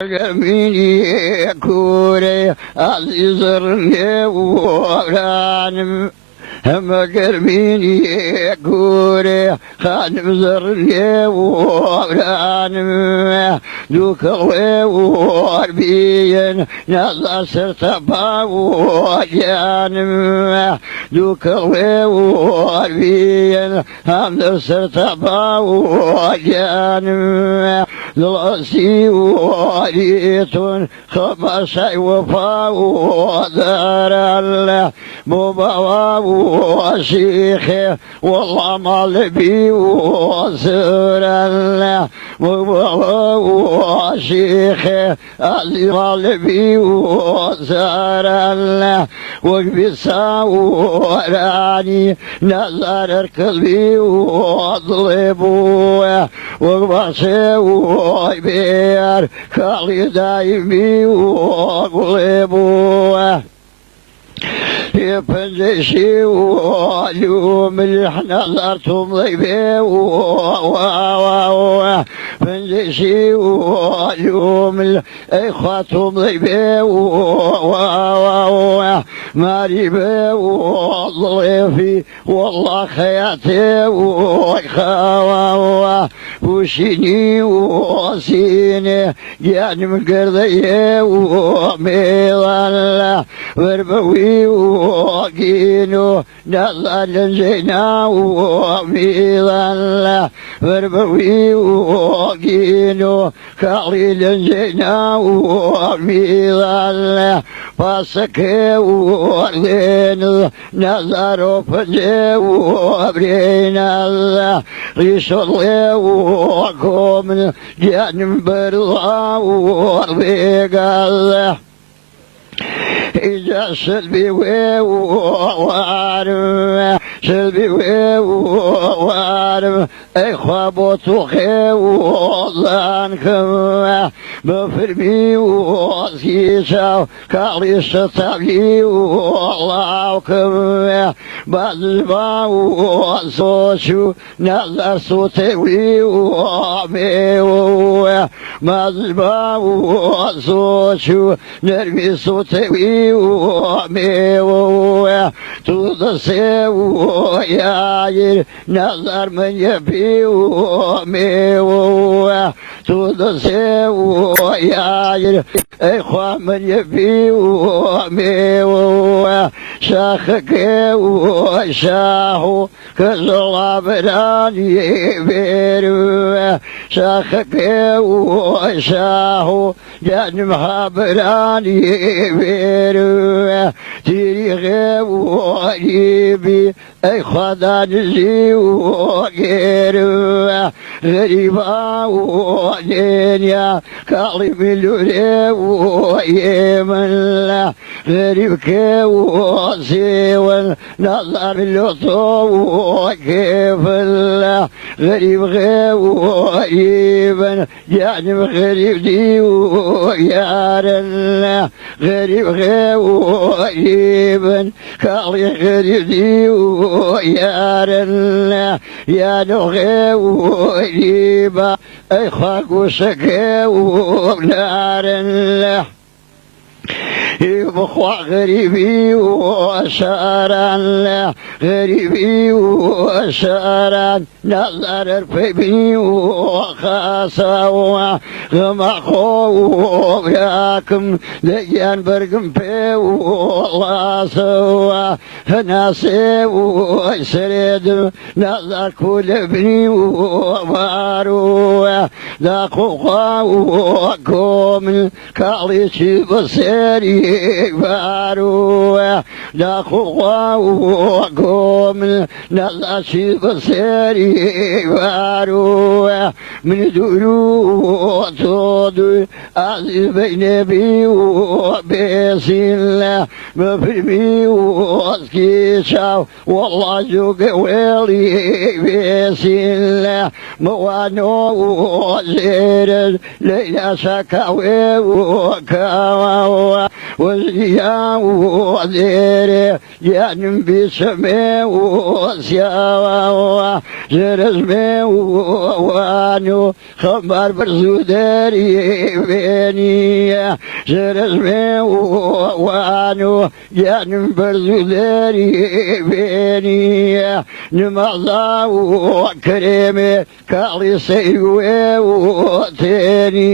Mini kure azizrne uğranım hem germini kure hanım zırne uğranım dukle uğarbiyen nazar sırtaba uğranım dukle uğarbiyen hamdır sırtaba uğranım Lasi waritun khamasai wafa wadar mubawa wasikh wallah malbi wasran mubawa wasikh ali malbi wasran وبسا وراني نظر القلبي واضربوه وبصي بير خالي دايمي واغلبوه يبنزي واليوم اللي نظرتم ضيبي بنزي واليوم اللي اخواتم ضيبي مريبي والضيفي والله خياتي وخاوة وشيني وسيني يعني مقرضي وميضان وربوي وقينو نظل زينا وميضان وربوي وقينو خليل زينا وميضان فاسكي وردين نظر فجي وابرين الله ريشلي وقوم جانب الله وربيق الله إذا سلبي ووارم سلبي ووارم إخوابوتو خي وظانكم بفرمي وزيساو كاليستابي والله بازبا وصوشو نظر صوتي وميو بازبا وصوشو نرمي صوتي وميو تودسي وياير نظر من يبي وميو تودسي وياير إخوة من يبي وميو شاخك وشاهو كزلا براني بيرو شاخك وشاهو جانمها براني بيرو تيري وغيبي أي خدا نزي وغيرو غريبا ودنيا كالب اللولي ويمن لا غريبك وسيوان نظر اللطو وكيف الله غريب غريبا يعني غريب دي ويار الله غريب غريبا كالي غريب دي ويار الله يا غريبا اي خاك وسكي ونار الله يبخوا غريبي وساران لا غريبي وساران نظر فيبي وخاصوا غما خوف ياكم لجان برقم في والله سوا هنا سوا سريد نظر كل ابني وماروا لا خوخا وكوم كاليشي بصيري بارو لا خوخا وكوم نلاشي بصيري بارو من دورو صدو عزيز بين بي وبسيلا مفرمي واسكي شاو والله جوك ويلي بسيلا موانو وزير ليلة سكاوي وكاوا وزيا وزيري يا نبي سمي وسيا جرزمي وانو خمر برزودري بيني جرزمي وانو يا نبي برزودري بيني نمضى وكريمي كالي سيوي وتاني